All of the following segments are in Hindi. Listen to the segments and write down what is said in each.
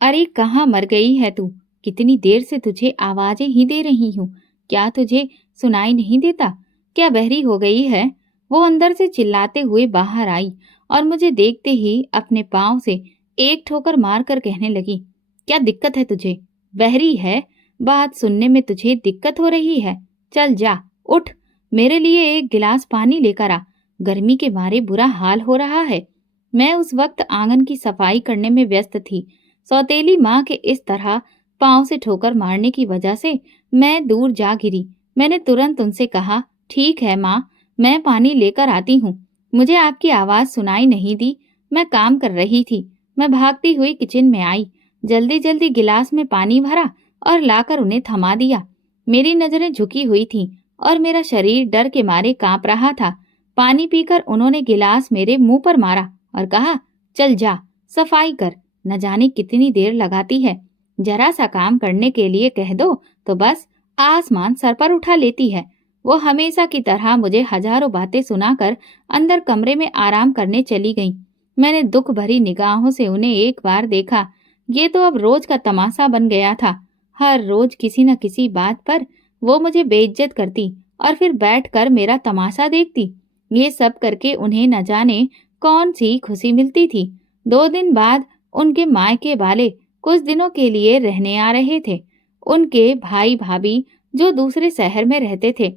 अरे कहाँ मर गई है तू? कितनी देर से तुझे आवाजें ही दे रही हूँ। क्या तुझे सुनाई नहीं देता? क्या बहरी हो गई है? वो अंदर से चिल्लाते हुए बाहर आई और मुझे देखते ही अपने पाँव से एक ठोकर मारकर कहने लगी, क्या दिक्कत है तुझे? बहरी है? बात सुनने में तुझे दिक्कत हो रही है? चल जा, उठ, मेरे लिए एक गिलास पानी लेकर आ। गर्मी के मारे बुरा हाल हो रहा है। मैं उस वक्त आंगन की सफाई करने में व्यस्त थी। सौतेली माँ के इस तरह पांव से ठोकर मारने की वजह से मैं दूर जा गिरी। मैंने तुरंत उनसे कहा, ठीक है माँ, मैं पानी लेकर आती हूँ। मुझे आपकी आवाज सुनाई नहीं दी, मैं काम कर रही थी। मैं भागती हुई किचन में आई, जल्दी जल्दी गिलास में पानी भरा और लाकर उन्हें थमा दिया। मेरी नजरें झुकी हुई थीं और मेरा शरीर डर के मारे कांप रहा था। पानी पीकर उन्होंने गिलास मेरे मुंह पर मारा और कहा, चल जा, सफाई कर। न जाने कितनी देर लगाती है। जरा सा काम करने के लिए कह दो तो बस आसमान सर पर उठा लेती है। वो हमेशा की तरह मुझे हजारों बातें सुनाकर अंदर कमरे में आराम करने चली गईं। मैंने दुख भरी निगाहों से उन्हें एक बार देखा। ये तो अब रोज का तमाशा बन गया था। हर रोज किसी न किसी बात पर वो मुझे बेइज्जत करती और फिर बैठकर मेरा तमाशा देखती। ये सब करके उन्हें न जाने कौन सी खुशी मिलती थी। 2 दिन बाद उनके मायके वाले कुछ दिनों के लिए रहने आ रहे थे। उनके भाई भाभी जो दूसरे शहर में रहते थे,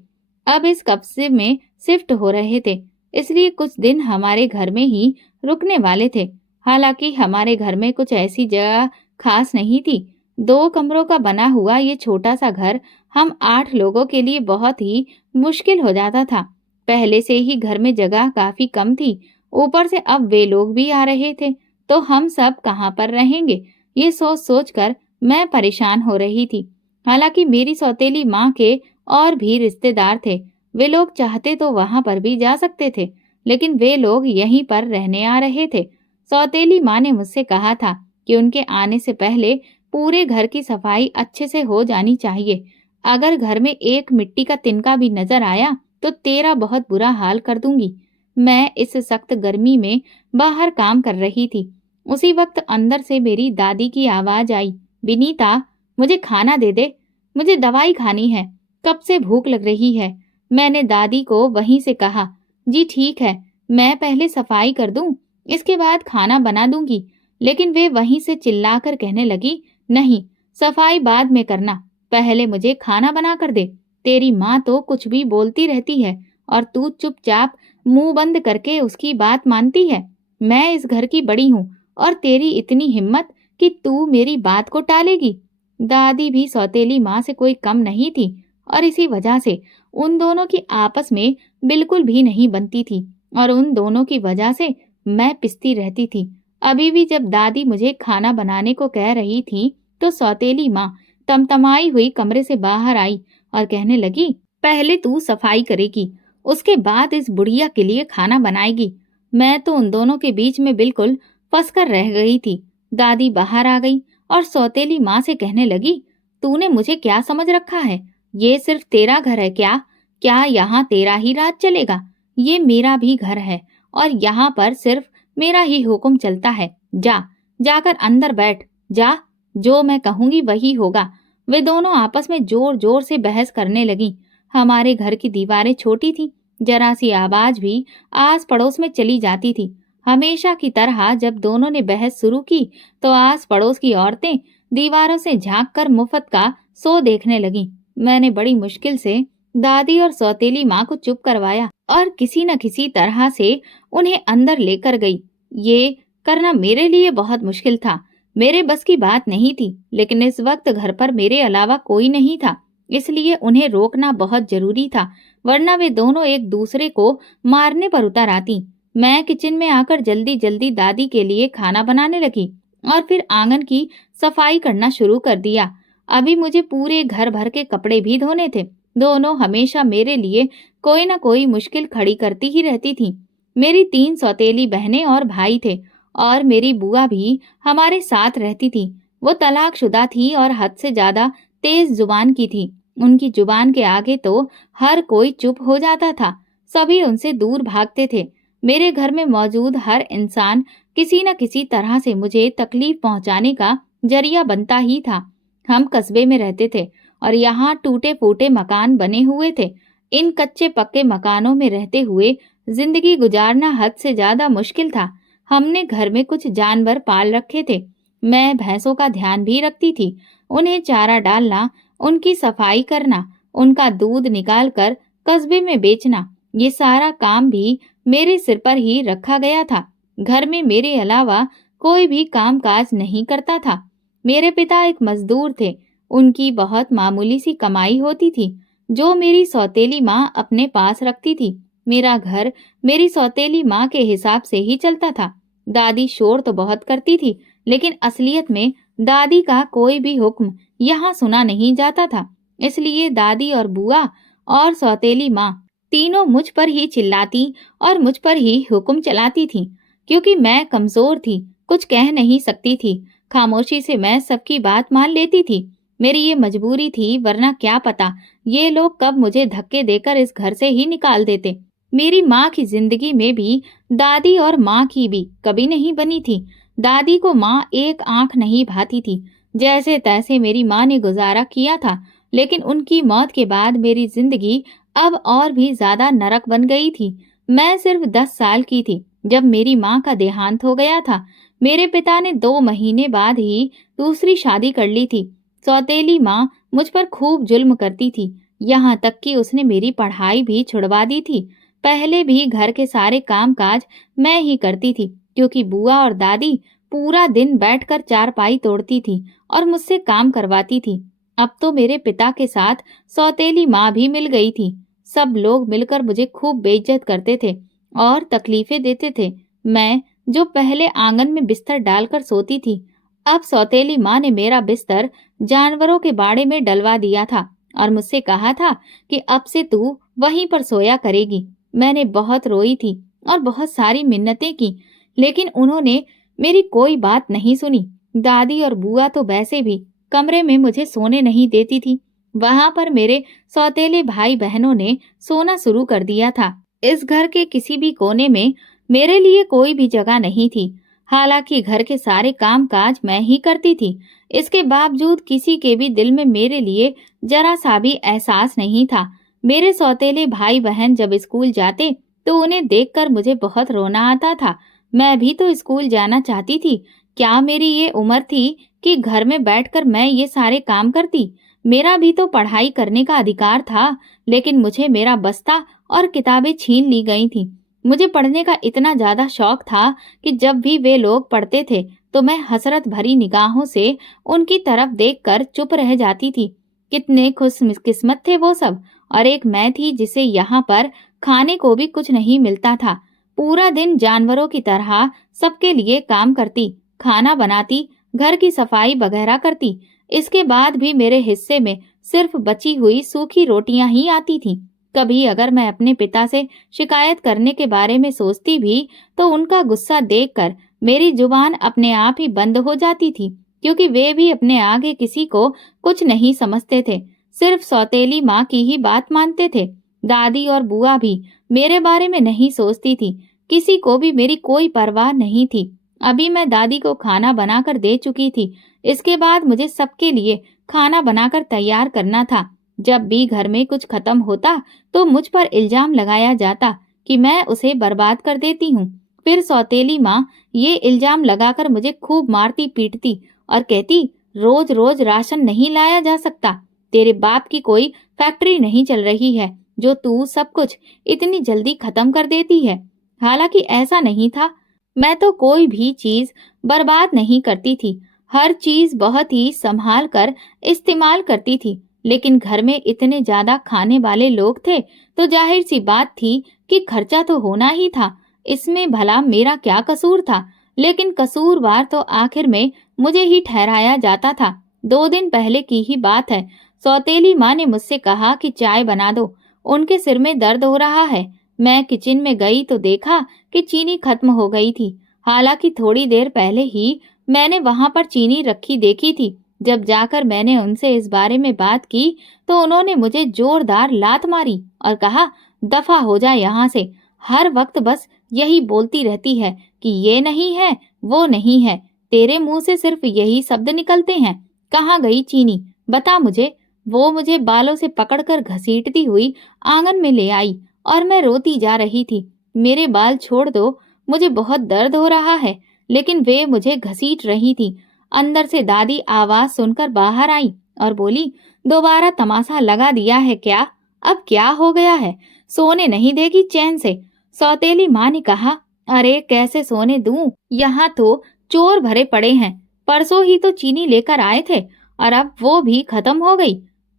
अब इस कब्जे में शिफ्ट हो रहे थे, इसलिए कुछ दिन हमारे घर में ही रुकने वाले थे। हालांकि हमारे घर में कुछ ऐसी जगह खास नहीं थी। 2 कमरों का बना हुआ ये छोटा सा घर हम 8 लोगों के लिए बहुत ही मुश्किल हो जाता था। पहले से ही घर में जगह काफी कम थी, ऊपर से अब वे लोग भी आ रहे थे, तो हम सब कहाँ पर रहेंगे? ये सोच सोच कर मैं परेशान हो रही थी। हालांकि मेरी सौतेली माँ के और भी रिश्तेदार थे। वे लोग चाहते तो वहां पर भी जा सकते थे, लेकिन वे लोग यहीं पर रहने आ रहे थे। सौतेली माँ ने मुझसे कहा था कि उनके आने से पहले पूरे घर की सफाई अच्छे से हो जानी चाहिए। अगर घर में एक मिट्टी का तिनका भी नजर आया तो तेरा बहुत बुरा हाल कर दूंगी। मैं इस सख्त गर्मी में बाहर काम कर रही थी। उसी वक्त अंदर से मेरी दादी की आवाज आई, विनीता, मुझे खाना दे दे, मुझे दवाई खानी है, कब से भूख लग रही है। मैंने दादी को वहीं से कहा, जी ठीक है, मैं पहले सफाई कर दूं, इसके बाद खाना बना दूंगी। लेकिन वे वहीं से चिल्लाकर कहने लगी, नहीं, सफाई बाद में करना, पहले मुझे खाना बना कर दे। तेरी माँ तो कुछ भी बोलती रहती है और तू चुपचाप मुंह बंद करके उसकी बात मानती है। मैं इस घर की बड़ी हूँ और तेरी इतनी हिम्मत कि तू मेरी बात को टालेगी। दादी भी सौतेली माँ से कोई कम नहीं थी और इसी वजह से उन दोनों की आपस में बिल्कुल भी नहीं बनती थी और उन दोनों की वजह से मैं पिसती रहती थी। अभी भी जब दादी मुझे खाना बनाने को कह रही थी तो सौतेली माँ तमतमाई हुई कमरे से बाहर आई और कहने लगी, पहले तू सफाई करेगी, उसके बाद इस बुढ़िया के लिए खाना बनाएगी। मैं तो उन दोनों के बीच में बिल्कुल फंसकर रह गई थी। दादी बाहर आ गई और सौतेली माँ से कहने लगी, तूने मुझे क्या समझ रखा है? ये सिर्फ तेरा घर है क्या? क्या यहाँ तेरा ही राज चलेगा? ये मेरा भी घर है और यहाँ पर सिर्फ मेरा ही हुक्म चलता है। जा, जाकर अंदर बैठ, जा, जो मैं कहूंगी वही होगा। वे दोनों आपस में जोर जोर से बहस करने लगी। हमारे घर की दीवारें छोटी थी, जरा सी आवाज भी आस पड़ोस में चली जाती थी। हमेशा की तरह जब दोनों ने बहस शुरू की तो आस पड़ोस की औरतें दीवारों से झांककर मुफ्त का शो देखने लगीं। मैंने बड़ी मुश्किल से दादी और सौतेली माँ को चुप करवाया और किसी न किसी तरह से उन्हें अंदर लेकर गई। ये करना मेरे लिए बहुत मुश्किल था, मेरे बस की बात नहीं थी, लेकिन इस वक्त घर पर मेरे अलावा कोई नहीं था, इसलिए उन्हें रोकना बहुत जरूरी था, वरना वे दोनों एक दूसरे को मारने पर उतर आती। मैं किचन में आकर जल्दी जल्दी दादी के लिए खाना बनाने लगी और फिर आंगन की सफाई करना शुरू कर दिया। अभी मुझे पूरे घर भर के कपड़े भी धोने थे। दोनों हमेशा मेरे लिए कोई न कोई मुश्किल खड़ी करती ही रहती थी। मेरी 3 सौतेली बहनें और भाई थे और मेरी बुआ भी हमारे साथ रहती थी। वो तलाकशुदा थी और हद से ज्यादा तेज जुबान की थी। उनकी जुबान के आगे तो हर कोई चुप हो जाता था, सभी उनसे दूर भागते थे। मेरे घर में मौजूद हर इंसान किसी न किसी तरह से मुझे तकलीफ पहुंचाने का जरिया बनता ही था। हम कस्बे में रहते थे और यहाँ टूटे फूटे मकान बने हुए थे। इन कच्चे पक्के मकानों में रहते हुए जिंदगी गुजारना हद से ज्यादा मुश्किल था। हमने घर में कुछ जानवर पाल रखे थे। मैं भैंसों का ध्यान भी रखती थी। उन्हें चारा डालना, उनकी सफाई करना, उनका दूध निकाल कर कस्बे में बेचना, ये सारा काम भी मेरे सिर पर ही रखा गया था। घर में मेरे अलावा कोई भी काम काज नहीं करता था। मेरे पिता एक मजदूर थे। उनकी बहुत मामूली सी कमाई होती थी जो मेरी सौतेली माँ अपने पास रखती थी। मेरा घर मेरी सौतेली माँ के हिसाब से ही चलता था। दादी शोर तो बहुत करती थी, लेकिन असलियत में दादी का कोई भी हुक्म यहाँ सुना नहीं जाता था। इसलिए दादी और बुआ और सौतेली माँ तीनों मुझ पर ही चिल्लाती और मुझ पर ही हुक्म चलाती थी। क्योंकि मैं कमजोर थी, कुछ कह नहीं सकती थी। खामोशी से मैं सबकी बात मान लेती थी। मेरी ये मजबूरी थी, वरना क्या पता ये लोग कब मुझे धक्के देकर इस घर से ही निकाल देते। मेरी माँ की जिंदगी में भी दादी और माँ की भी कभी नहीं बनी थी। दादी को माँ एक आंख नहीं भाती थी। जैसे तैसे मेरी माँ ने गुजारा किया था, लेकिन उनकी मौत के बाद मेरी जिंदगी अब और भी ज्यादा नरक बन गई थी। मैं सिर्फ 10 साल की थी जब मेरी माँ का देहांत हो गया था। मेरे पिता ने 2 महीने बाद ही दूसरी शादी कर ली थी। सौतेली माँ मुझ पर खूब जुल्म करती थी, यहाँ तक कि उसने मेरी पढ़ाई भी छुड़वा दी थी। पहले भी घर के सारे काम काज मैं ही करती थी, क्योंकि बुआ और दादी पूरा दिन बैठकर चारपाई तोड़ती थी और मुझसे काम करवाती थी। अब तो मेरे पिता के साथ सौतेली माँ भी मिल गई थी। सब लोग मिलकर मुझे खूब बेइज्जत करते थे और तकलीफें देते थे। मैं जो पहले आंगन में बिस्तर डालकर सोती थी, अब सौतेली माँ ने मेरा बिस्तर जानवरों के बाड़े में डलवा दिया था और मुझसे कहा था कि अब से तू वहीं पर सोया करेगी। मैंने बहुत रोई थी और बहुत सारी मिन्नतें की, लेकिन उन्होंने मेरी कोई बात नहीं सुनी। दादी और बुआ तो वैसे भी कमरे में मुझे सोने नहीं देती थी। वहां पर मेरे सौतेले भाई बहनों ने सोना शुरू कर दिया था। इस घर के किसी भी कोने में मेरे लिए कोई भी जगह नहीं थी। हालांकि घर के सारे काम काज मैं ही करती थी, इसके बावजूद किसी के भी दिल में मेरे लिए जरा सा भी एहसास नहीं था। मेरे सौतेले भाई बहन जब स्कूल जाते तो उन्हें देखकर मुझे बहुत रोना आता था। मैं भी तो स्कूल जाना चाहती थी। क्या मेरी ये उम्र थी कि घर में बैठकर मैं ये सारे काम करती? मेरा भी तो पढ़ाई करने का अधिकार था, लेकिन मुझे मेरा बस्ता और किताबें छीन ली गई थी। मुझे पढ़ने का इतना ज्यादा शौक था कि जब भी वे लोग पढ़ते थे तो मैं हसरत भरी निगाहों से उनकी तरफ देखकर चुप रह जाती थी। कितने खुशकिस्मत थे वो सब, और एक मैं थी जिसे यहाँ पर खाने को भी कुछ नहीं मिलता था। पूरा दिन जानवरों की तरह सबके लिए काम करती, खाना बनाती, घर की सफाई वगैरह करती। इसके बाद भी मेरे हिस्से में सिर्फ बची हुई सूखी रोटियां ही आती थीं। कभी अगर मैं अपने पिता से शिकायत करने के बारे में सोचती भी तो उनका गुस्सा देखकर मेरी जुबान अपने आप ही बंद हो जाती थी, क्योंकि वे भी अपने आगे किसी को कुछ नहीं समझते थे, सिर्फ सौतेली माँ की ही बात मानते थे। दादी और बुआ भी मेरे बारे में नहीं सोचती थी, किसी को भी मेरी कोई परवाह नहीं थी। अभी मैं दादी को खाना बनाकर दे चुकी थी, इसके बाद मुझे सबके लिए खाना बनाकर तैयार करना था। जब भी घर में कुछ खत्म होता तो मुझ पर इल्जाम लगाया जाता कि मैं उसे बर्बाद कर देती हूँ। फिर सौतेली माँ ये इल्जाम लगाकर मुझे खूब मारती पीटती और कहती, रोज रोज राशन नहीं लाया जा सकता। तेरे बाप की कोई फैक्ट्री नहीं चल रही है जो तू सब कुछ इतनी जल्दी खत्म कर देती है। हालांकि ऐसा नहीं था। मैं तो कोई भी चीज बर्बाद नहीं करती थी, हर चीज बहुत ही संभाल कर इस्तेमाल करती थी। लेकिन घर में इतने ज्यादा खाने वाले लोग थे तो जाहिर सी बात थी कि खर्चा तो होना ही था। इसमें भला मेरा क्या कसूर था? लेकिन कसूरवार तो आखिर में मुझे ही ठहराया जाता था। 2 दिन पहले की ही बात है। सौतेली माँ ने मुझसे कहा कि चाय बना दो, उनके सिर में दर्द हो रहा है। मैं किचन में गई तो देखा कि चीनी खत्म हो गई थी। हालांकि थोड़ी देर पहले ही मैंने वहां पर चीनी रखी देखी थी। जब जाकर मैंने उनसे इस बारे में बात की तो उन्होंने मुझे जोरदार लात मारी और कहा, दफा हो जा यहाँ से। हर वक्त बस यही बोलती रहती है कि ये नहीं है, वो नहीं है। तेरे मुंह से सिर्फ यही शब्द निकलते हैं। कहाँ गई चीनी, बता मुझे। वो मुझे बालों से पकड़कर घसीटती हुई आंगन में ले आई और मैं रोती जा रही थी। मेरे बाल छोड़ दो, मुझे बहुत दर्द हो रहा है। लेकिन वे मुझे घसीट रही थी। अंदर से दादी आवाज सुनकर बाहर आई और बोली, दोबारा तमाशा लगा दिया है क्या? अब क्या हो गया है? सोने नहीं देगी चैन से? सौतेली माँ ने कहा, अरे कैसे सोने दूं? यहाँ तो चोर भरे पड़े हैं। परसों ही तो चीनी लेकर आए थे और अब वो भी खत्म हो गई।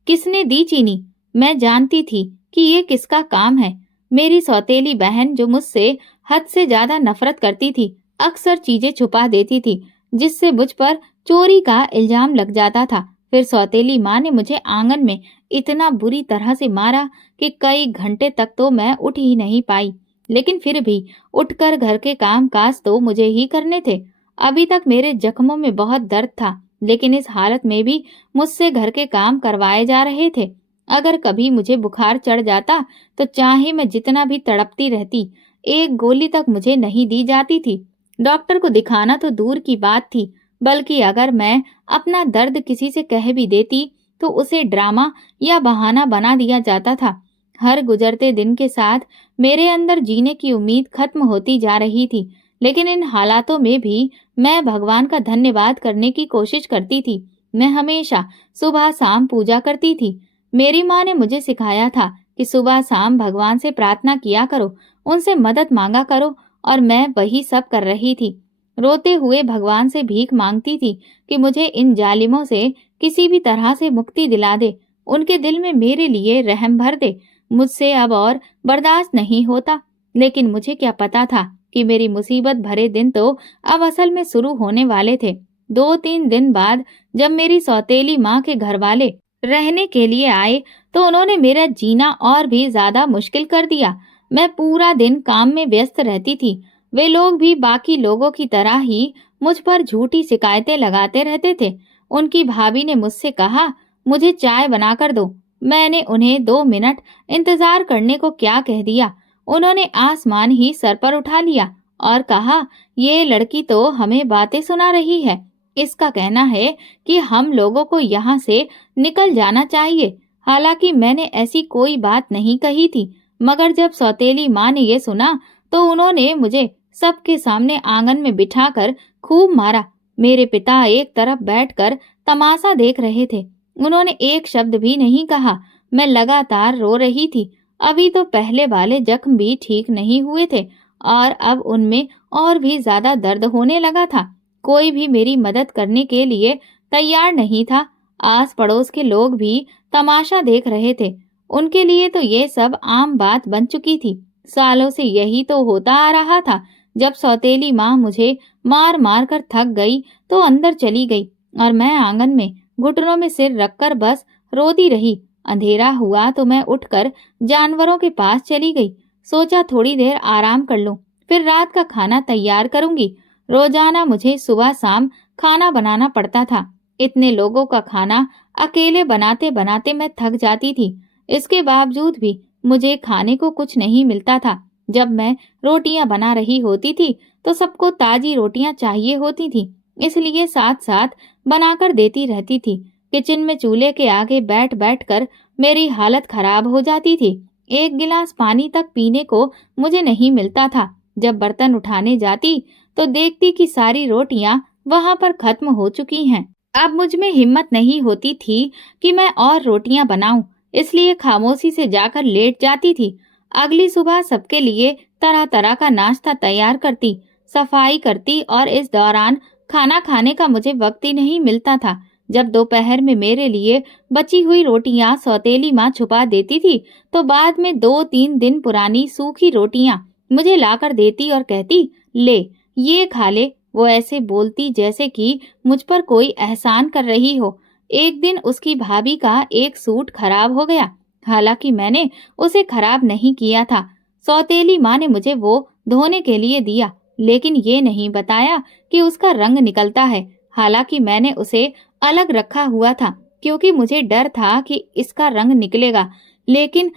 किसने दी चीनी? मैं जानती थी कि ये किसका काम है। मेरी सौतेली बहन जो मुझसे हद से ज्यादा नफरत करती थी, अक्सर चीजें छुपा देती थी जिससे मुझ पर चोरी का इल्जाम लग जाता था। फिर सौतेली माँ ने मुझे आंगन में इतना बुरी तरह से मारा कि कई घंटे तक तो मैं उठ ही नहीं पाई। लेकिन फिर भी उठकर घर के काम काज तो मुझे ही करने थे। अभी तक मेरे जख्मों में बहुत दर्द था, लेकिन इस हालत में भी मुझसे घर के काम करवाए जा रहे थे। अगर कभी मुझे बुखार चढ़ जाता तो चाहे मैं जितना भी तड़पती रहती, एक गोली तक मुझे नहीं दी जाती थी। डॉक्टर को दिखाना तो दूर की बात थी, बल्कि अगर मैं अपना दर्द किसी से कह भी देती तो उसे ड्रामा या बहाना बना दिया जाता था। हर गुजरते दिन के साथ मेरे अंदर जीने की उम्मीद खत्म होती जा रही थी। लेकिन इन हालातों में भी मैं भगवान का धन्यवाद करने की कोशिश करती थी। मैं हमेशा सुबह शाम पूजा करती थी। मेरी माँ ने मुझे सिखाया था कि सुबह शाम भगवान से प्रार्थना किया करो, उनसे मदद मांगा करो, और मैं वही सब कर रही थी। रोते हुए भगवान से भीख मांगती थी कि मुझे इन जालिमों से किसी भी तरह से मुक्ति दिला दे, उनके दिल में मेरे लिए रहम भर दे। मुझसे अब और बर्दाश्त नहीं होता। लेकिन मुझे क्या पता था कि मेरी मुसीबत भरे दिन तो अब असल में शुरू होने वाले थे। 2-3 दिन बाद जब मेरी सौतेली माँ के घर वाले रहने के लिए आए तो उन्होंने मेरा जीना और भी ज्यादा मुश्किल कर दिया। मैं पूरा दिन काम में व्यस्त रहती थी। वे लोग भी बाकी लोगों की तरह ही मुझ पर झूठी शिकायतें लगाते रहते थे। उनकी भाभी ने मुझसे कहा, मुझे चाय बनाकर दो। मैंने उन्हें 2 मिनट इंतजार करने को क्या कह दिया। उन्होंने आसमान ही सर पर उठा लिया और कहा, ये लड़की तो हमें बातें सुना रही है। इसका कहना है कि हम लोगों को यहाँ से निकल जाना चाहिए। हालांकि मैंने ऐसी कोई बात नहीं कही थी, मगर जब सौतेली माँ ने ये सुना तो उन्होंने मुझे सबके सामने आंगन में बिठाकर खूब मारा। मेरे पिता एक तरफ बैठकर तमाशा देख रहे थे। उन्होंने एक शब्द भी नहीं कहा। मैं लगातार रो रही थी। अभी तो पहले वाले जख्म भी ठीक नहीं हुए थे और अब उनमें और भी ज्यादा दर्द होने लगा था। कोई भी मेरी मदद करने के लिए तैयार नहीं था। आस पड़ोस के लोग भी तमाशा देख रहे थे। उनके लिए तो ये सब आम बात बन चुकी थी। सालों से यही तो होता आ रहा था। जब सौतेली माँ मुझे मार मार कर थक गई तो अंदर चली गई और मैं आंगन में घुटनों में सिर रखकर बस रोती रही। अंधेरा हुआ तो मैं उठकर जानवरों के पास चली गई। सोचा थोड़ी देर आराम कर लूं, फिर रात का खाना तैयार करूंगी। रोजाना मुझे सुबह शाम खाना बनाना पड़ता था। इतने लोगों का खाना अकेले बनाते बनाते मैं थक जाती थी। इसके बावजूद भी मुझे खाने को कुछ नहीं मिलता था। जब मैं रोटियां बना रही होती थी तो सबको ताजी रोटियां चाहिए होती थी, इसलिए साथ साथ बनाकर देती रहती थी। किचन में चूल्हे के आगे बैठ बैठ कर मेरी हालत खराब हो जाती थी। एक गिलास पानी तक पीने को मुझे नहीं मिलता था। जब बर्तन उठाने जाती तो देखती कि सारी रोटियां वहां पर खत्म हो चुकी हैं। अब मुझ में हिम्मत नहीं होती थी कि मैं और रोटियां बनाऊं, इसलिए खामोशी से जाकर लेट जाती थी। अगली सुबह सबके लिए तरह तरह का नाश्ता तैयार करती, सफाई करती और इस दौरान खाना खाने का मुझे वक्त ही नहीं मिलता था। जब दोपहर में मेरे लिए बची हुई रोटियां सौतेली माँ छुपा देती थी तो बाद में 2-3 दिन पुरानी सूखी रोटियां मुझे लाकर देती और कहती, ले ये खा ले। वो ऐसे बोलती जैसे कि मुझ पर कोई एहसान कर रही हो। एक दिन उसकी भाभी का एक सूट खराब हो गया। हालांकि मैंने उसे खराब नहीं किया था। सौतेली माँ ने मुझे वो धोने के लिए दिया, लेकिन ये नहीं बताया कि उसका रंग निकलता है। हालांकि मैंने उसे अलग रखा हुआ था क्योंकि मुझे डर था कि इसका रंग निकलेगा। लेकिन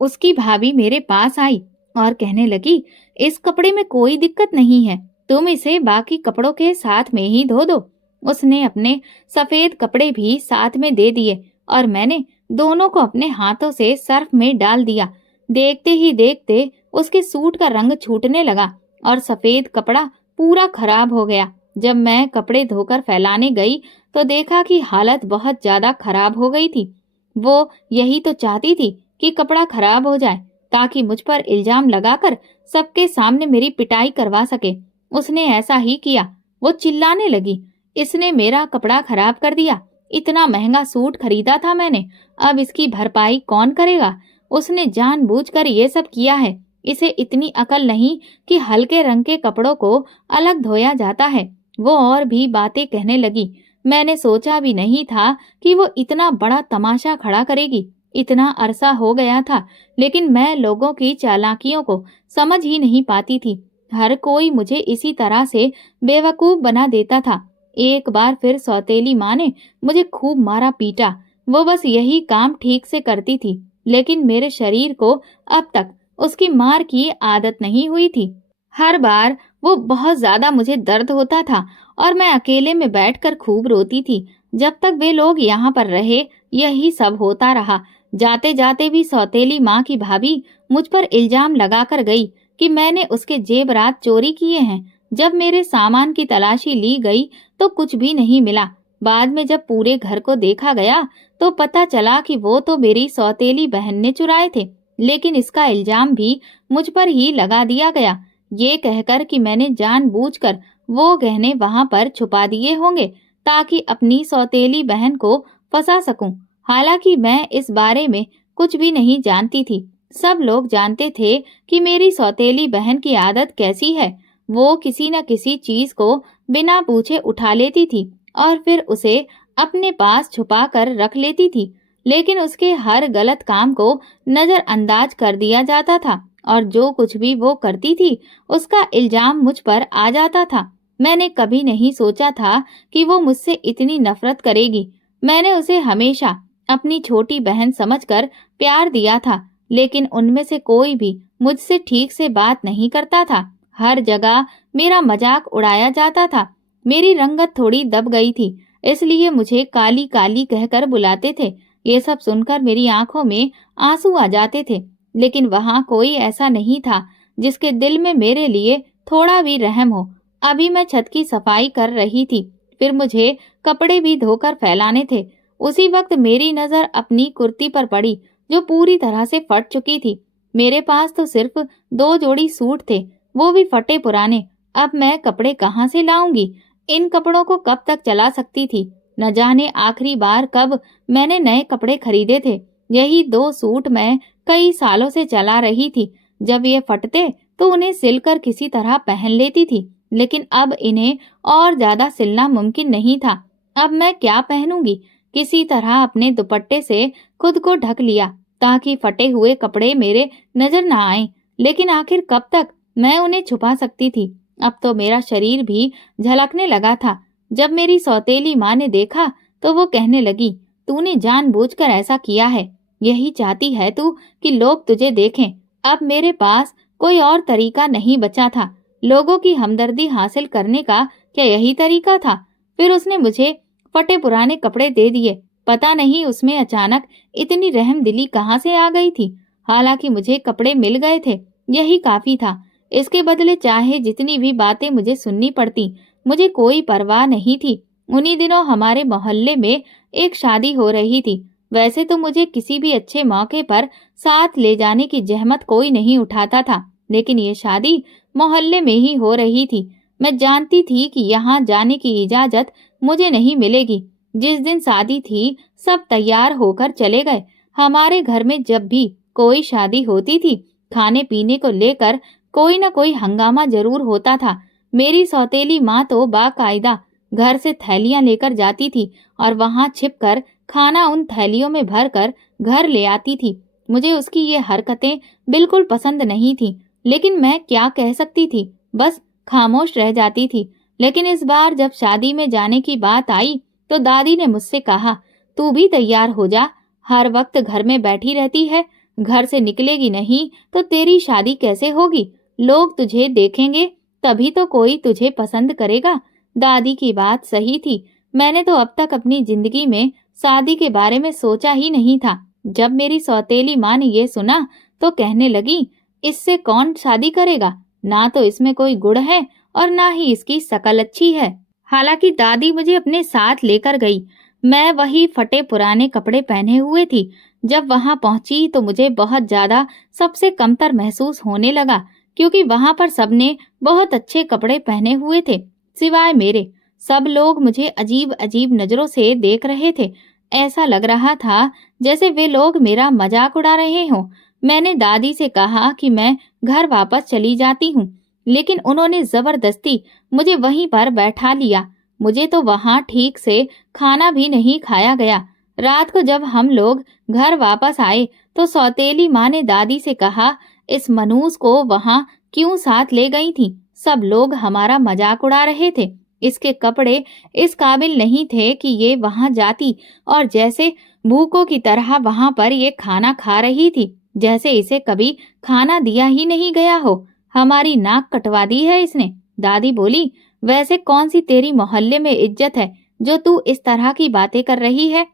उसकी भाभी मेरे पास आई और कहने लगी, इस कपड़े में कोई दिक्कत नहीं है, तुम इसे बाकी कपड़ों के साथ में ही धो दो। उसने अपने सफेद कपड़े भी साथ में दे दिए और मैंने दोनों को अपने हाथों से सर्फ में डाल दिया। देखते ही देखते उसके सूट का रंग छूटने लगा और सफेद कपड़ा पूरा खराब हो गया। जब मैं कपड़े धोकर फैलाने गई तो देखा कि हालत बहुत ज्यादा खराब हो गई थी। वो यही तो चाहती थी कि कपड़ा खराब हो जाए ताकि मुझ पर इल्जाम लगाकर सबके सामने मेरी पिटाई करवा सके। उसने ऐसा ही किया। वो चिल्लाने लगी, इसने मेरा कपड़ा खराब कर दिया। इतना महंगा सूट खरीदा था मैंने, अब इसकी भरपाई कौन करेगा? उसने जानबूझकर ये सब किया है। इसे इतनी अकल नहीं कि हल्के रंग के कपड़ों को अलग धोया जाता है। वो और भी बातें कहने लगी। मैंने सोचा भी नहीं था कि वो इतना बड़ा तमाशा खड़ा करेगी। इतना अरसा हो गया था, लेकिन मैं लोगों की चालाकियों को समझ ही नहीं पाती थी। हर कोई मुझे इसी तरह से बेवकूफ बना देता था। एक बार फिर सौतेली माँ ने मुझे खूब मारा पीटा। वो बस यही काम ठीक से करती थी, लेकिन मेरे शरीर को अब तक उसकी मार की आदत नहीं हुई थी। हर बार वो बहुत ज्यादा मुझे दर्द होता था और मैं अकेले में बैठकर खूब रोती थी। जब तक वे लोग यहाँ पर रहे, यही सब होता रहा। जाते जाते भी सौतेली माँ की भाभी मुझ पर इल्जाम लगाकर गई कि मैंने उसके जेवरात चोरी किए हैं। जब मेरे सामान की तलाशी ली गई तो कुछ भी नहीं मिला। बाद में जब पूरे घर को देखा गया तो पता चला कि वो तो मेरी सौतेली बहन ने चुराए थे, लेकिन इसका इल्जाम भी मुझ पर ही लगा दिया गया, ये कहकर कि मैंने जानबूझकर वो गहने वहां पर छुपा दिए होंगे ताकि अपनी सौतेली बहन को फंसा सकूं। हालांकि मैं इस बारे में कुछ भी नहीं जानती थी। सब लोग जानते थे कि मेरी सौतेली बहन की आदत कैसी है। वो किसी न किसी चीज को बिना पूछे उठा लेती थी और फिर उसे अपने पास छुपा कर रख लेती थी, लेकिन उसके हर गलत काम को नजरअंदाज कर दिया जाता था और जो कुछ भी वो करती थी उसका इल्जाम मुझ पर आ जाता था। मैंने कभी नहीं सोचा था कि वो मुझसे इतनी नफरत करेगी। मैंने उसे हमेशा अपनी छोटी बहन समझकर प्यार दिया था, लेकिन उनमें से कोई भी मुझसे ठीक से बात नहीं करता था। हर जगह मेरा मजाक उड़ाया जाता था। मेरी रंगत थोड़ी दब गई थी, इसलिए मुझे काली काली कहकर बुलाते थे। ये सब सुनकर मेरी आंखों में आंसू आ जाते थे, लेकिन वहां कोई ऐसा नहीं था जिसके दिल में मेरे लिए थोड़ा भी रहम हो। अभी मैं छत की सफाई कर रही थी, फिर मुझे कपड़े भी धोकर फैलाने थे। उसी वक्त मेरी नजर अपनी कुर्ती पर पड़ी जो पूरी तरह से फट चुकी थी। मेरे पास तो सिर्फ 2 जोड़ी सूट थे, वो भी फटे पुराने। अब मैं कपड़े कहाँ से लाऊंगी? इन कपड़ों को कब तक चला सकती थी? न जाने आखिरी बार कब मैंने नए कपड़े खरीदे थे। यही 2 सूट मैं कई सालों से चला रही थी। जब ये फटते तो उन्हें सिलकर किसी तरह पहन लेती थी, लेकिन अब इन्हें और ज्यादा सिलना मुमकिन नहीं था। अब मैं क्या पहनूंगी? किसी तरह अपने दुपट्टे से खुद को ढक लिया ताकि फटे हुए कपड़े मेरे नजर न आए, लेकिन आखिर कब तक मैं उन्हें छुपा सकती थी? अब तो मेरा शरीर भी झलकने लगा था। जब मेरी सौतेली माँ ने देखा तो वो कहने लगी, तूने जानबूझकर ऐसा किया है। यही चाहती है तू कि लोग तुझे देखें। अब मेरे पास कोई और तरीका नहीं बचा था। लोगों की हमदर्दी हासिल करने का क्या यही तरीका था? फिर उसने मुझे फटे पुराने कपड़े दे दिए। पता नहीं उसमें अचानक इतनी रहमदिली कहाँ से आ गई थी। हालांकि मुझे कपड़े मिल गए थे, यही काफी था। इसके बदले चाहे जितनी भी बातें मुझे सुननी पड़ती, मुझे कोई परवाह नहीं थी। उन्हीं दिनों हमारे मोहल्ले में एक शादी हो रही थी। वैसे तो मुझे किसी भी अच्छे मौके पर साथ ले जाने की जहमत कोई नहीं उठाता था, लेकिन ये शादी मोहल्ले में ही हो रही थी। मैं जानती थी कि यहाँ जाने की इजाजत मुझे नहीं मिलेगी। जिस दिन शादी थी सब तैयार होकर चले गए। हमारे घर में जब भी कोई शादी होती थी, खाने पीने को लेकर कोई न कोई हंगामा जरूर होता था। मेरी सौतेली माँ तो बाकायदा घर से थैलियां लेकर जाती थी और वहां छिपकर खाना उन थैलियों में भरकर घर ले आती थी। मुझे उसकी ये हरकतें बिल्कुल पसंद नहीं थी, लेकिन मैं क्या कह सकती थी? बस खामोश रह जाती थी। लेकिन इस बार जब शादी में जाने की बात आई तो दादी ने मुझसे कहा, तू भी तैयार हो जा। हर वक्त घर में बैठी रहती है, घर से निकलेगी नहीं तो तेरी शादी कैसे होगी? लोग तुझे देखेंगे तभी तो कोई तुझे पसंद करेगा। दादी की बात सही थी। मैंने तो अब तक अपनी जिंदगी में शादी के बारे में सोचा ही नहीं था। जब मेरी सौतेली माँ ने ये सुना तो कहने लगी, इससे कौन शादी करेगा? ना तो इसमें कोई गुण है और ना ही इसकी शकल अच्छी है। हालांकि दादी मुझे अपने साथ लेकर गई। मैं वही फटे पुराने कपड़े पहने हुए थी। जब वहां पहुंची तो मुझे बहुत ज्यादा सबसे कमतर महसूस होने लगा, क्योंकि वहां पर सबने बहुत अच्छे कपड़े पहने हुए थे सिवाय मेरे। सब लोग मुझे अजीब अजीब नजरों से देख रहे थे। ऐसा लग रहा था जैसे वे लोग मेरा मजाक उड़ा रहे हों। मैंने दादी से कहा कि मैं घर वापस चली जाती हूँ, लेकिन उन्होंने जबरदस्ती मुझे वहीं पर बैठा लिया। मुझे तो वहां ठीक से खाना भी नहीं खाया गया। रात को जब हम लोग घर वापस आए तो सौतेली माँ ने दादी से कहा, इस मनूस को वहां क्यों साथ ले गई थी? सब लोग हमारा मजाक उड़ा रहे थे। इसके कपड़े इस काबिल नहीं थे कि ये वहां जाती और जैसे भूखों की तरह वहां पर ये खाना खा रही थी, जैसे इसे कभी खाना दिया ही नहीं गया हो। हमारी नाक कटवा दी है इसने। दादी बोली, वैसे कौन सी तेरी मोहल्ले में इज्जत है जो तू इस तरह की बातें कर रही है?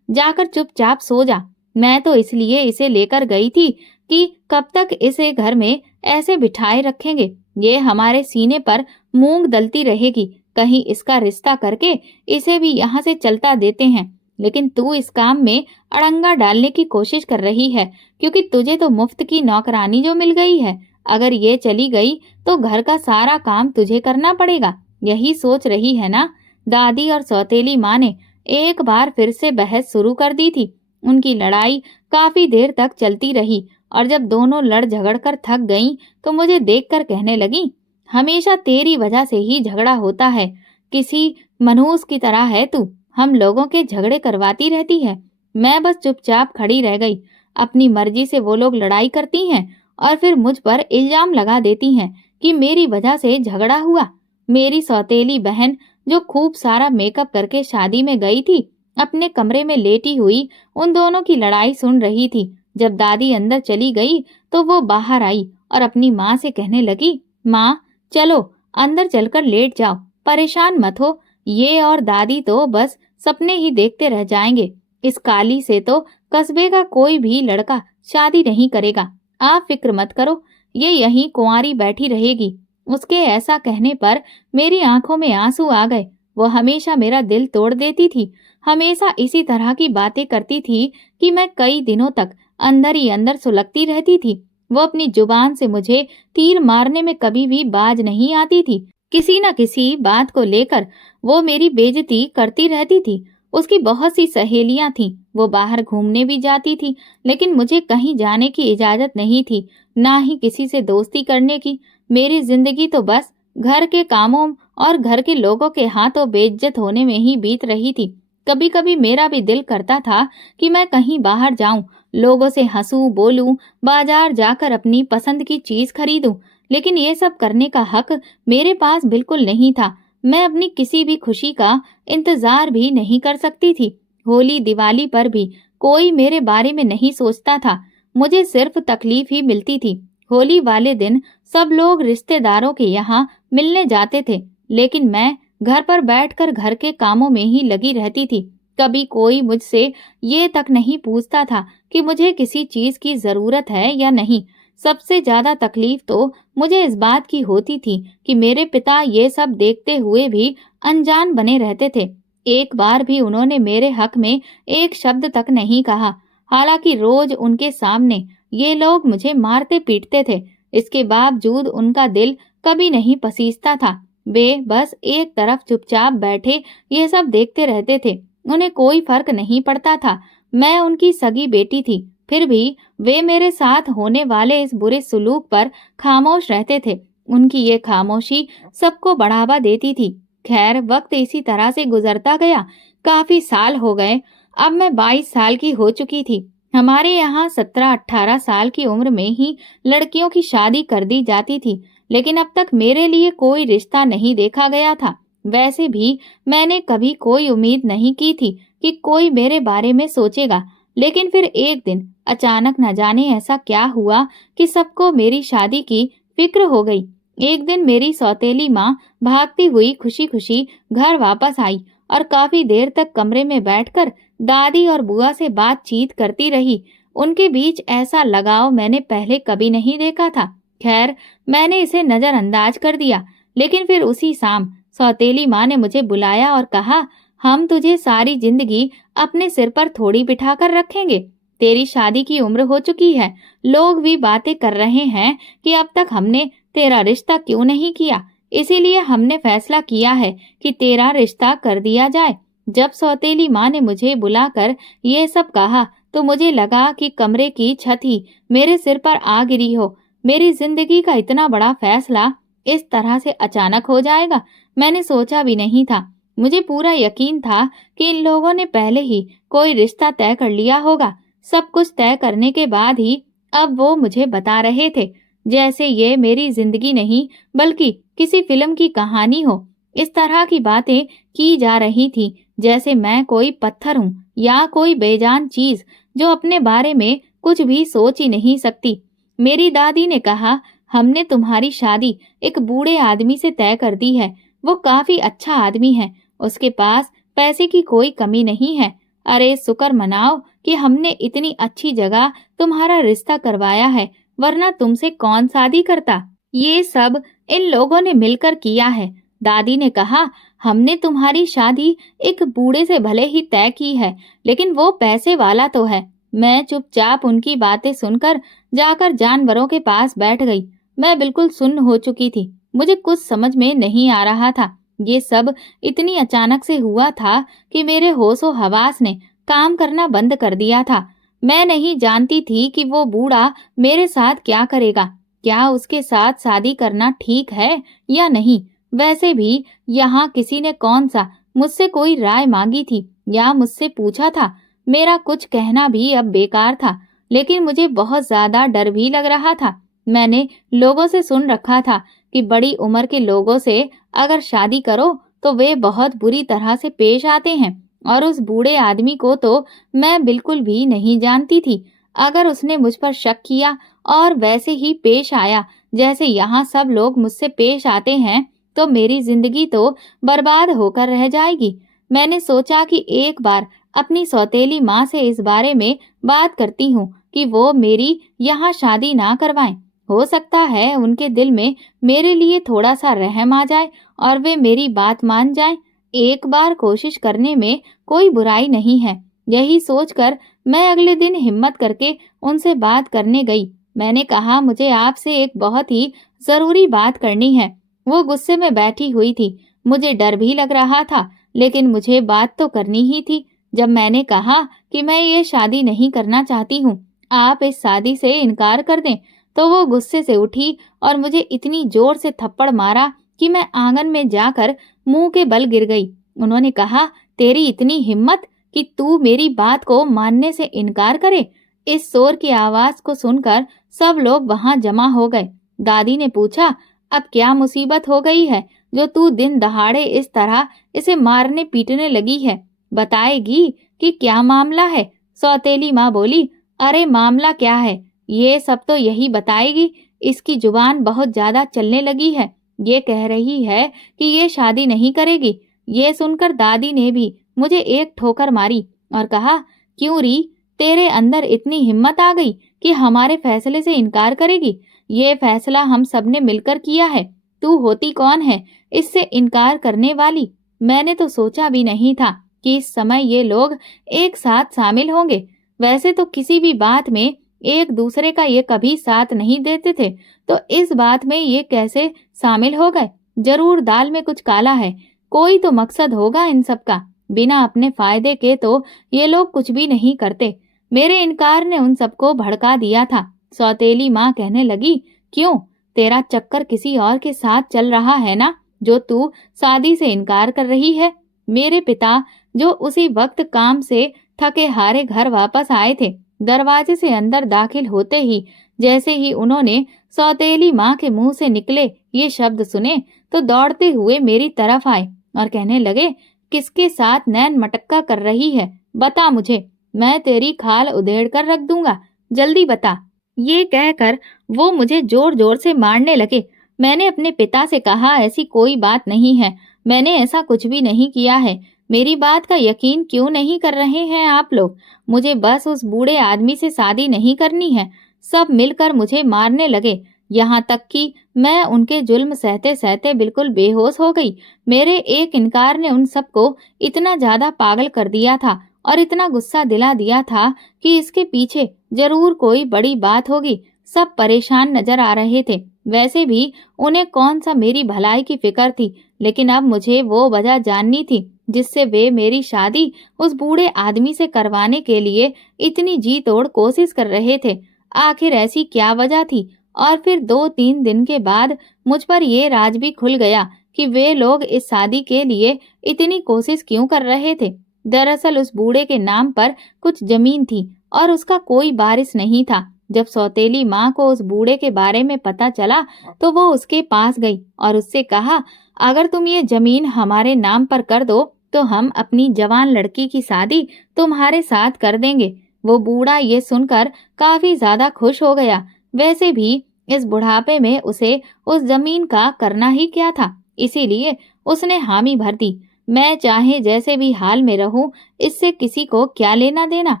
जाकर चुपचाप सो जा। मैं तो इसलिए इसे लेकर गई थी कि कब तक इसे घर में ऐसे बिठाए रखेंगे। ये हमारे सीने पर मूंग दलती रहेगी। कहीं इसका रिश्ता करके इसे भी यहाँ से चलता देते हैं। लेकिन तू इस काम में अड़ंगा डालने की कोशिश कर रही है, क्योंकि तुझे तो मुफ्त की नौकरानी जो मिल गई है। अगर ये चली गई तो घर का सारा काम तुझे करना पड़ेगा। यही सोच रही है ना? दादी और सौतेली माँ ने एक बार फिर से बहस शुरू कर दी थी। उनकी लड़ाई काफी देर तक चलती रही और जब दोनों लड़ झगड़ कर थक गईं तो मुझे देखकर कहने लगी, हमेशा तेरी वजह से ही झगड़ा होता है। किसी मनहूस की तरह है तू। हम लोगों के झगड़े करवाती रहती है। मैं बस चुपचाप खड़ी रह गई। अपनी मर्जी से वो लोग लड़ाई करती हैं और फिर मुझ पर इल्जाम लगा देती हैं कि मेरी वजह से झगड़ा हुआ। मेरी सौतेली बहन जो खूब सारा मेकअप करके शादी में गई थी, अपने कमरे में लेटी हुई उन दोनों की लड़ाई सुन रही थी। जब दादी अंदर चली गई तो वो बाहर आई और अपनी माँ से कहने लगी, माँ चलो अंदर चलकर लेट जाओ, परेशान मत हो। ये और दादी तो बस सपने ही देखते रह जाएंगे। इस काली से तो कस्बे का कोई भी लड़का शादी नहीं करेगा। आप फिक्र मत करो, ये यहीं कुंवारी बैठी रहेगी। उसके ऐसा कहने पर मेरी आंखों में आंसू आ गए। वो हमेशा मेरा दिल तोड़ देती थी। हमेशा इसी तरह की बातें करती थी कि मैं कई दिनों तक अंदर ही अंदर सुलगती रहती थी। वो अपनी जुबान से मुझे तीर मारने में कभी भी बाज नहीं आती थी। किसी न किसी बात को लेकर वो मेरी बेइज्जती करती रहती थी। उसकी बहुत सी सहेलियां थीं। वो बाहर घूमने भी जाती थी, लेकिन मुझे कहीं जाने की इजाजत नहीं थी, ना ही किसी से दोस्ती करने की। मेरी जिंदगी तो बस घर के कामों और घर के लोगों के हाथों बेइज्जत होने में ही बीत रही थी। कभी कभी मेरा भी दिल करता था कि मैं कहीं बाहर जाऊं, लोगों से हंसूं बोलूं, बाजार जाकर अपनी पसंद की चीज खरीदूं, लेकिन ये सब करने का हक मेरे पास बिल्कुल नहीं था। मैं अपनी किसी भी खुशी का इंतजार भी नहीं कर सकती थी। होली दिवाली पर भी कोई मेरे बारे में नहीं सोचता था। मुझे सिर्फ तकलीफ ही मिलती थी। होली वाले दिन सब लोग रिश्तेदारों के यहाँ मिलने जाते थे, लेकिन मैं घर पर बैठकर घर के कामों में ही लगी रहती थी। कभी कोई मुझसे ये तक नहीं पूछता था कि मुझे किसी चीज की जरूरत है या नहीं। सबसे ज्यादा तकलीफ तो मुझे इस बात की होती थी कि मेरे पिता ये सब देखते हुए भी अनजान बने रहते थे। एक बार भी उन्होंने मेरे हक में एक शब्द तक नहीं कहा। हालांकि रोज उनके सामने ये लोग मुझे मारते पीटते थे। इसके बावजूद उनका दिल कभी नहीं पसीजता था। वे बस एक तरफ चुपचाप बैठे ये सब देखते रहते थे। उन्हें कोई फर्क नहीं पड़ता था। मैं उनकी सगी बेटी थी, फिर भी वे मेरे साथ होने वाले इस बुरे सुलूक पर खामोश रहते थे। उनकी ये खामोशी सबको बढ़ावा देती थी। खैर, वक्त इसी तरह से गुजरता गया। काफी साल हो गए। अब मैं 22 साल की हो चुकी थी। हमारे यहाँ 17-18 साल की उम्र में ही लड़कियों की शादी कर दी जाती थी, लेकिन अब तक मेरे लिए कोई रिश्ता नहीं देखा गया था। वैसे भी मैंने कभी कोई उम्मीद नहीं की थी कि कोई मेरे बारे में सोचेगा। लेकिन फिर एक दिन अचानक न जाने ऐसा क्या हुआ कि सबको मेरी शादी की फिक्र हो गई। एक दिन मेरी सौतेली माँ भागती हुई खुशी खुशी घर वापस आई और काफी देर तक कमरे में बैठकर दादी और बुआ से बातचीत करती रही। उनके बीच ऐसा लगाव मैंने पहले कभी नहीं देखा था। खैर, मैंने इसे नजरअंदाज कर दिया। लेकिन फिर उसी शाम सौतेली माँ ने मुझे बुलाया और कहा, हम तुझे सारी जिंदगी अपने सिर पर थोड़ी बिठाकर रखेंगे। तेरी शादी की उम्र हो चुकी है। लोग भी बातें कर रहे हैं कि अब तक हमने तेरा रिश्ता क्यों नहीं किया। इसीलिए हमने फैसला किया है कि तेरा रिश्ता कर दिया जाए। जब सौतेली माँ ने मुझे बुलाकर ये सब कहा तो मुझे लगा कि कमरे की छत ही मेरे सिर पर आ गिरी हो। मेरी जिंदगी का इतना बड़ा फैसला इस तरह से अचानक हो जाएगा, मैंने सोचा भी नहीं था। मुझे पूरा यकीन था कि इन लोगों ने पहले ही कोई रिश्ता तय कर लिया होगा। सब कुछ तय करने के बाद ही अब वो मुझे बता रहे थे, जैसे ये मेरी जिंदगी नहीं बल्कि किसी फिल्म की कहानी हो। इस तरह की बातें की जा रही थी जैसे मैं कोई पत्थर हूँ या कोई बेजान चीज जो अपने बारे में कुछ भी सोच ही नहीं सकती। मेरी दादी ने कहा, हमने तुम्हारी शादी एक बूढ़े आदमी से तय कर दी है। वो काफी अच्छा आदमी है, उसके पास पैसे की कोई कमी नहीं है। अरे शुक्र मनाओ कि हमने इतनी अच्छी जगह तुम्हारा रिश्ता करवाया है, वरना तुमसे कौन शादी करता। ये सब इन लोगों ने मिलकर किया है। दादी ने कहा, हमने तुम्हारी शादी एक बूढ़े से भले ही तय की है, लेकिन वो पैसे वाला तो है। मैं चुपचाप उनकी बातें सुनकर जाकर जानवरों के पास बैठ गई। मैं बिल्कुल सुन्न हो चुकी थी। मुझे कुछ समझ में नहीं आ रहा था। ये सब इतनी अचानक से हुआ था कि मेरे होशो हवास ने काम करना बंद कर दिया था। मैं नहीं जानती थी कि वो बूढ़ा मेरे साथ क्या करेगा। क्या उसके साथ शादी करना ठीक है या नहीं। वैसे भी यहाँ किसी ने कौन सा मुझसे कोई राय मांगी थी या मुझसे पूछा था। मेरा कुछ कहना भी अब बेकार था। लेकिन मुझे बहुत ज्यादा डर भी लग रहा था। मैंने लोगों से सुन रखा था कि बड़ी उम्र के लोगों से अगर शादी करो तो वे बहुत बुरी तरह से पेश आते हैं, और उस बूढ़े आदमी को तो मैं बिल्कुल भी नहीं जानती थी। अगर उसने मुझ पर शक किया और वैसे ही पेश आया जैसे यहाँ सब लोग मुझसे पेश आते हैं, तो मेरी जिंदगी तो बर्बाद होकर रह जाएगी। मैंने सोचा कि एक बार अपनी सौतेली माँ से इस बारे में बात करती हूँ कि वो मेरी यहाँ शादी ना करवाएं। हो सकता है उनके दिल में मेरे लिए थोड़ा सा रहम आ जाए और वे मेरी बात मान जाएं। एक बार कोशिश करने में कोई बुराई नहीं है। यही सोचकर मैं अगले दिन हिम्मत करके उनसे बात करने गई। मैंने कहा, मुझे आपसे एक बहुत ही जरूरी बात करनी है। वो गुस्से में बैठी हुई थी। मुझे डर भी लग रहा था, लेकिन मुझे बात तो करनी ही थी। जब मैंने कहा कि मैं ये शादी नहीं करना चाहती हूँ, आप इस शादी से इनकार कर दें, तो वो गुस्से से उठी और मुझे इतनी जोर से थप्पड़ मारा कि मैं आंगन में जाकर मुंह के बल गिर गई। उन्होंने कहा, तेरी इतनी हिम्मत कि तू मेरी बात को मानने से इनकार करे। इस शोर की आवाज को सुनकर सब लोग वहां जमा हो गए। दादी ने पूछा, अब क्या मुसीबत हो गई है जो तू दिन दहाड़े इस तरह इसे मारने पीटने लगी है। बताएगी कि क्या मामला है। सौतेली माँ बोली, अरे मामला क्या है, ये सब तो यही बताएगी। इसकी जुबान बहुत ज्यादा चलने लगी है। ये कह रही है कि ये शादी नहीं करेगी। ये सुनकर दादी ने भी मुझे एक ठोकर मारी और कहा, क्यों री, तेरे अंदर इतनी हिम्मत आ गई कि हमारे फैसले से इनकार करेगी। ये फैसला हम सबने मिलकर किया है। तू होती कौन है इससे इनकार करने वाली। मैंने तो सोचा भी नहीं था कि इस समय ये लोग एक साथ शामिल होंगे। वैसे तो किसी भी बात में एक दूसरे का ये कभी साथ नहीं देते थे, तो इस बात में ये कैसे शामिल हो गए। जरूर दाल में कुछ काला है। कोई तो मकसद होगा इन सब का। बिना अपने फायदे के तो ये लोग कुछ भी नहीं करते। मेरे इनकार ने उन सबको भड़का दिया था। सौतेली माँ कहने लगी, क्यों, तेरा चक्कर किसी और के साथ चल रहा है ना, जो तू शादी से इनकार कर रही है। मेरे पिता जो उसी वक्त काम से थके हारे घर वापस आए थे, दरवाजे से अंदर दाखिल होते ही जैसे ही उन्होंने सौतेली माँ के मुंह से निकले ये शब्द सुने, तो दौड़ते हुए मेरी तरफ आए और कहने लगे, किसके साथ नैन मटक्का कर रही है, बता मुझे, मैं तेरी खाल उधेड़ कर रख दूंगा, जल्दी बता। ये कहकर वो मुझे जोर जोर से मारने लगे। मैंने अपने पिता से कहा ऐसी कोई बात नहीं है, मैंने ऐसा कुछ भी नहीं किया है। मेरी बात का यकीन क्यों नहीं कर रहे हैं आप लोग? मुझे बस उस बूढ़े आदमी से शादी नहीं करनी है। सब मिलकर मुझे मारने लगे, यहाँ तक कि मैं उनके जुल्म सहते-सहते बिल्कुल बेहोश हो गई। मेरे एक इनकार ने उन सबको इतना ज़्यादा पागल कर दिया था और इतना गुस्सा दिला दिया था कि इसके पीछे ज़रूर कोई बड़ी बात होगी। सब परेशान नज़र आ रहे थे। वैसे भी उन्हें कौन-सा मेरी भलाई की फ़िक्र थी, लेकिन अब मुझे वो वजह जाननी थी जिससे वे मेरी शादी उस बूढ़े आदमी से करवाने के लिए इतनी जी तोड़ कोशिश कर रहे थे। आखिर ऐसी क्या वजह थी? और फिर 2-3 दिन के बाद मुझ पर ये राज भी खुल गया कि वे लोग इस शादी के लिए इतनी कोशिश क्यों कर रहे थे। दरअसल उस बूढ़े के नाम पर कुछ जमीन थी और उसका कोई वारिस नहीं था। जब सौतेली माँ को उस बूढ़े के बारे में पता चला तो वो उसके पास गई और उससे कहा, अगर तुम ये जमीन हमारे नाम पर कर दो तो हम अपनी जवान लड़की की शादी तुम्हारे साथ कर देंगे। वो बूढ़ा ये सुनकर काफी ज्यादा खुश हो गया। वैसे भी इस बुढ़ापे में उसे उस जमीन का करना ही क्या था, इसीलिए उसने हामी भर दी। मैं चाहे जैसे भी हाल में रहूं, इससे किसी को क्या लेना देना।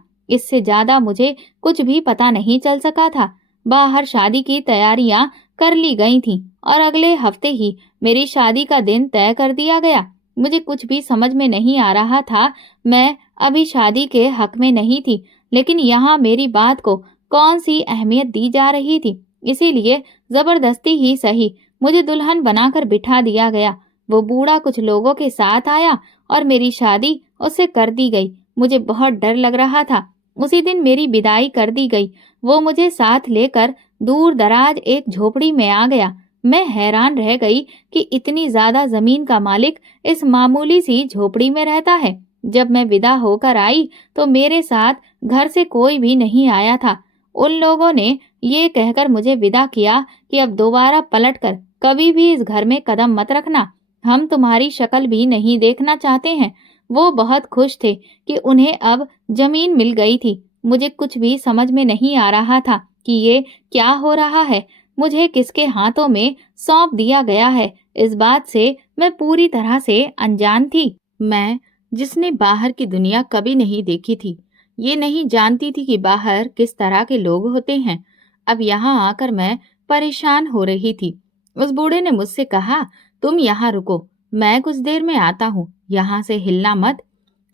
इससे ज्यादा मुझे कुछ भी पता नहीं चल सका था। बाहर शादी की तैयारियां कर ली गई थीं और अगले हफ्ते ही मेरी शादी का दिन तय कर दिया गया। मुझे कुछ भी समझ में नहीं आ रहा था। मैं अभी शादी के हक में नहीं थी, लेकिन यहाँ मेरी बात को कौन सी अहमियत दी जा रही थी, इसीलिए जबरदस्ती ही सही मुझे दुल्हन बनाकर बिठा दिया गया। वो बूढ़ा कुछ लोगों के साथ आया और मेरी शादी उससे कर दी गई। मुझे बहुत डर लग रहा था। उसी दिन मेरी विदाई कर दी गई। वो मुझे साथ लेकर दूर दराज एक झोपड़ी में आ गया। मैं हैरान रह गई कि इतनी ज्यादा जमीन का मालिक इस मामूली सी झोपड़ी में रहता है। जब मैं विदा होकर आई तो मेरे साथ घर से कोई भी नहीं आया था। उन लोगों ने ये कहकर मुझे विदा किया कि अब दोबारा पलटकर कभी भी इस घर में कदम मत रखना, हम तुम्हारी शक्ल भी नहीं देखना चाहते हैं। वो बहुत खुश थे कि उन्हें अब जमीन मिल गई थी। मुझे कुछ भी समझ में नहीं आ रहा था कि ये क्या हो रहा है, मुझे किसके हाथों में सौंप दिया गया है। इस बात से मैं पूरी तरह से अनजान थी। मैं, जिसने बाहर की दुनिया कभी नहीं देखी थी, ये नहीं जानती थी कि बाहर किस तरह के लोग होते हैं। अब यहाँ आकर मैं परेशान हो रही थी। उस बूढ़े ने मुझसे कहा, तुम यहाँ रुको, मैं कुछ देर में आता हूँ, यहाँ से हिलना मत।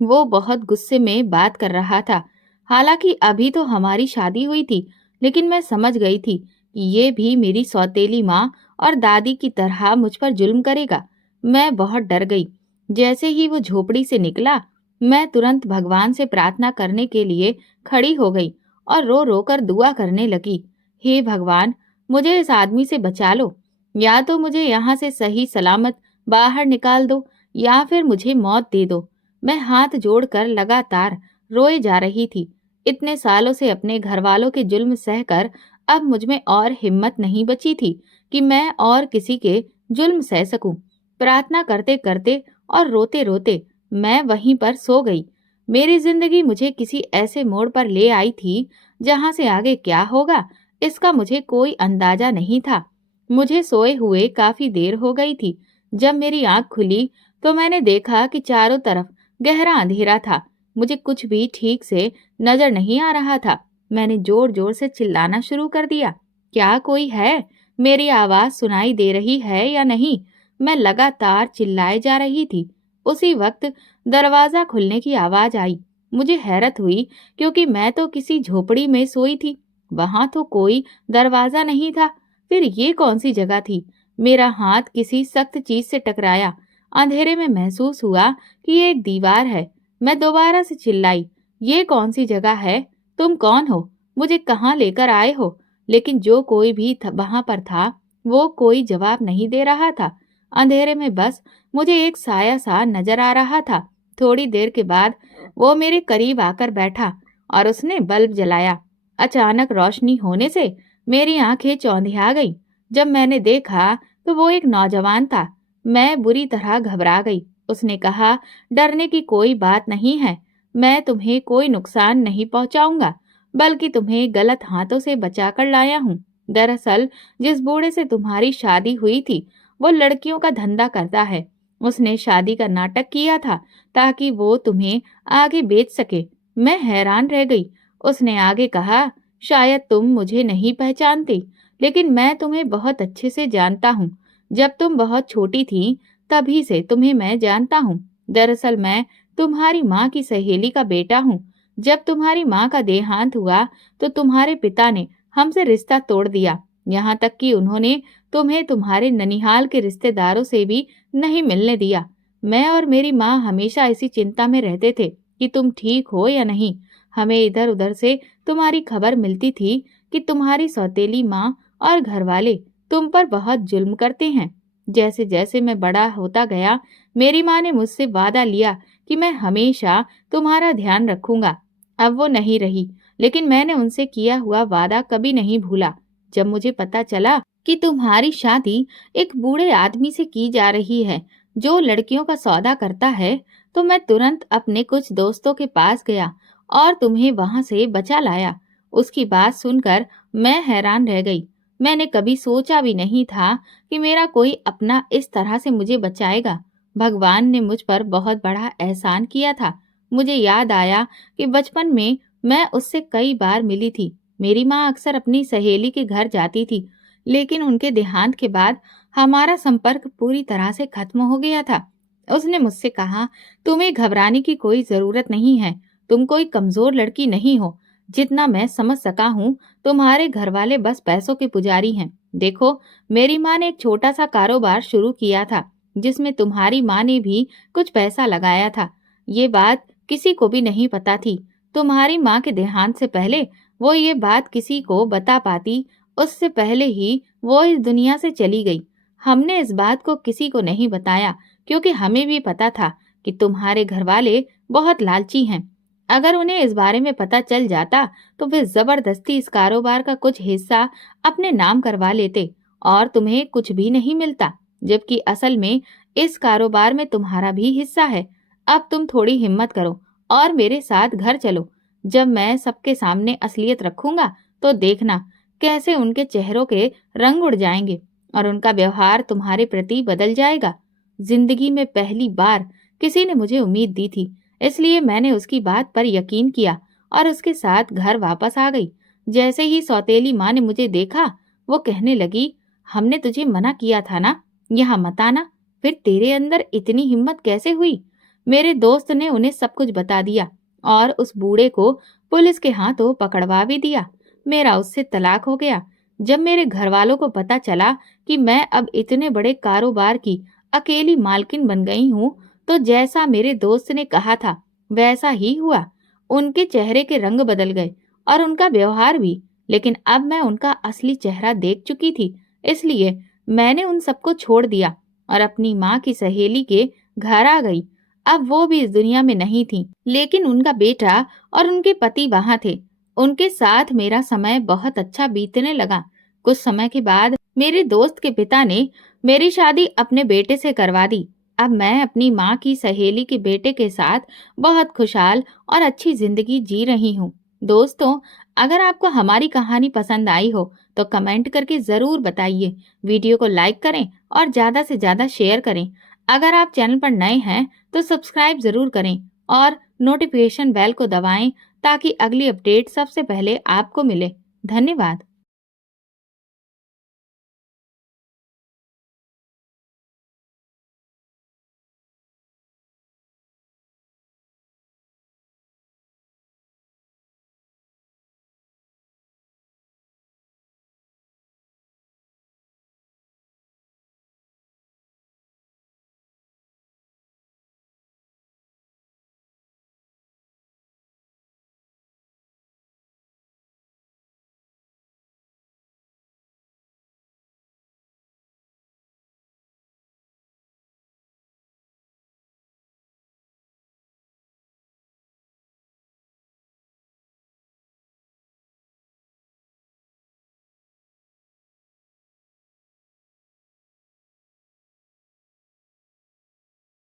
वो बहुत गुस्से में बात कर रहा था। हालांकि अभी तो हमारी शादी हुई थी, लेकिन मैं समझ गई थी कि ये भी मेरी सौतेली माँ और दादी की तरह मुझ पर जुल्म करेगा। मैं बहुत डर गई। जैसे ही वो झोपड़ी से निकला, मैं तुरंत भगवान से प्रार्थना करने के लिए खड़ी हो गई और रो रो कर दुआ करने लगी। हे भगवान, मुझे इस आदमी से बचा लो। या तो मुझे यहाँ से सही सलामत बाहर निकाल दो या फिर मुझे मौत दे दो। मैं हाथ जोड़कर लगातार रोए जा रही थी। इतने सालों से अपने घर वालों के जुल्म सहकर अब मुझ में और हिम्मत नहीं बची थी कि मैं और किसी के जुल्म सह सकूं। प्रार्थना करते करते और रोते रोते मैं वहीं पर सो गई। मेरी जिंदगी मुझे किसी ऐसे मोड़ पर ले आई थी जहां से आगे क्या होगा इसका मुझे कोई अंदाजा नहीं था। मुझे सोए हुए काफी देर हो गई थी। जब मेरी आंख खुली तो मैंने देखा कि चारों तरफ गहरा अंधेरा था। मुझे कुछ भी ठीक से नजर नहीं आ रहा था। मैंने जोर जोर से चिल्लाना शुरू कर दिया, क्या कोई है? मेरी आवाज सुनाई दे रही है या नहीं? मैं लगातार चिल्लाए जा रही थी। उसी वक्त दरवाजा खुलने की आवाज आई। मुझे हैरत हुई क्योंकि मैं तो किसी झोपड़ी में सोई थी, वहां तो कोई दरवाजा नहीं था। फिर ये कौन सी जगह थी? मेरा हाथ किसी सख्त चीज से टकराया। अंधेरे में महसूस हुआ कि ये एक दीवार है। मैं दोबारा से चिल्लाई, ये कौन सी जगह है? तुम कौन हो? मुझे कहाँ लेकर आए हो? लेकिन जो कोई भी वहां पर था वो कोई जवाब नहीं दे रहा था। अंधेरे में बस मुझे एक साया सा नजर आ रहा था। थोड़ी देर के बाद वो मेरे करीब आकर बैठा और उसने बल्ब जलाया। अचानक रोशनी होने से मेरी आंखें चौंधिया गई। जब मैंने देखा तो वो एक नौजवान था। मैं बुरी तरह घबरा गई। उसने कहा, डरने की कोई बात नहीं है, मैं तुम्हें कोई नुकसान नहीं पहुंचाऊंगा, बल्कि तुम्हें गलत हाथों से बचाकर लाया हूँ। दरअसल जिस बूढ़े से तुम्हारी शादी हुई थी वो लड़कियों का धंधा करता है। उसने शादी का नाटक किया था ताकि वो तुम्हें आगे बेच सके। मैं हैरान रह गई। उसने आगे कहा, शायद तुम मुझे नहीं पहचानती, लेकिन मैं तुम्हें बहुत अच्छे से जानता हूँ। जब तुम बहुत छोटी थी तभी से तुम्हें मैं जानता हूँ। दरअसल मैं तुम्हारी माँ की सहेली का बेटा हूँ। जब तुम्हारी माँ का देहांत हुआ तो तुम्हारे पिता ने हमसे रिश्ता तोड़ दिया। यहाँ तक कि उन्होंने तुम्हें तुम्हारे ननिहाल के रिश्तेदारों से भी नहीं मिलने दिया। मैं और मेरी माँ हमेशा इसी चिंता में रहते थे कि तुम ठीक हो या नहीं। हमें इधर उधर से तुम्हारी खबर मिलती थी कि तुम्हारी सौतेली माँ और घरवाले तुम पर बहुत जुल्म करते हैं। जैसे जैसे मैं बड़ा होता गया, मेरी माँ ने मुझसे वादा लिया कि मैं हमेशा तुम्हारा ध्यान रखूंगा। अब वो नहीं रही, लेकिन मैंने उनसे किया हुआ वादा कभी नहीं भूला। जब मुझे पता चला कि तुम्हारी शादी एक बूढ़े आदमी से की जा रही है जो लड़कियों का सौदा करता है, तो मैं तुरंत अपने कुछ दोस्तों के पास गया और तुम्हें वहां से बचा लाया। उसकी बात सुनकर मैं हैरान रह गई। मैंने कभी सोचा भी नहीं था कि मेरा कोई अपना इस तरह से मुझे बचाएगा। भगवान ने मुझ पर बहुत बड़ा एहसान किया था। मुझे याद आया कि बचपन में मैं उससे कई बार मिली थी। मेरी माँ अक्सर अपनी सहेली के घर जाती थी, लेकिन उनके देहांत के बाद हमारा संपर्क पूरी तरह से खत्म हो गया था। उसने मुझसे कहा, तुम्हें घबराने की कोई जरूरत नहीं है। तुम कोई कमजोर लड़की नहीं हो। जितना मैं समझ सका हूँ, तुम्हारे घर वाले बस पैसों के पुजारी हैं। देखो, मेरी माँ ने एक छोटा सा कारोबार शुरू किया था जिसमें तुम्हारी माँ ने भी कुछ पैसा लगाया था। ये बात किसी को भी नहीं पता थी। तुम्हारी माँ के देहांत से पहले वो ये बात किसी को बता पाती, उससे पहले ही वो इस दुनिया से चली गई। हमने इस बात को किसी को नहीं बताया क्योंकि हमें भी पता था कि तुम्हारे घरवाले बहुत लालची हैं। अगर उन्हें इस बारे में पता चल जाता तो वे जबरदस्ती इस कारोबार का कुछ हिस्सा अपने नाम करवा लेते और तुम्हें कुछ भी नहीं मिलता, जबकि असल में इस कारोबार में तुम्हारा भी हिस्सा है। अब तुम थोड़ी हिम्मत करो और मेरे साथ घर चलो। जब मैं सबके सामने असलियत रखूंगा तो देखना कैसे उनके चेहरों के रंग उड़ जाएंगे और उनका व्यवहार तुम्हारे प्रति बदल जाएगा। जिंदगी में पहली बार किसी ने मुझे उम्मीद दी थी, इसलिए मैंने उसकी बात पर यकीन किया और उसके साथ घर वापस आ गई। जैसे ही सौतेली माँ ने मुझे देखा, वो कहने लगी, हमने तुझे मना किया था ना, यहाँ मत आना। फिर तेरे अंदर इतनी हिम्मत कैसे हुई? मेरे दोस्त ने उन्हें सब कुछ बता दिया और उस बूढ़े को पुलिस के हाथों पकड़वा भी दिया। मेरा उससे तलाक हो गया। जब मेरे घर वालों को पता चला कि मैं अब इतने बड़े कारोबार की अकेली मालकिन बन गई हूँ, तो जैसा मेरे दोस्त ने कहा था वैसा ही हुआ। उनके चेहरे के रंग बदल गए और उनका व्यवहार भी। लेकिन अब मैं उनका असली चेहरा देख चुकी थी, इसलिए मैंने उन सबको छोड़ दिया और अपनी माँ की सहेली के घर आ गई। अब वो भी इस दुनिया में नहीं थी, लेकिन उनका बेटा और उनके पति वहां थे। उनके साथ मेरा समय बहुत अच्छा बीतने लगा। कुछ समय के बाद मेरे दोस्त के पिता ने मेरी शादी अपने बेटे से करवा दी। अब मैं अपनी माँ की सहेली के बेटे के साथ बहुत खुशहाल और अच्छी जिंदगी जी रही हूँ। दोस्तों, अगर आपको हमारी कहानी पसंद आई हो तो कमेंट करके जरूर बताइए। वीडियो को लाइक करें और ज्यादा से ज्यादा शेयर करें। अगर आप चैनल पर नए हैं तो सब्सक्राइब जरूर करें और नोटिफिकेशन बेल को दबाएं ताकि अगली अपडेट सबसे पहले आपको मिले। धन्यवाद।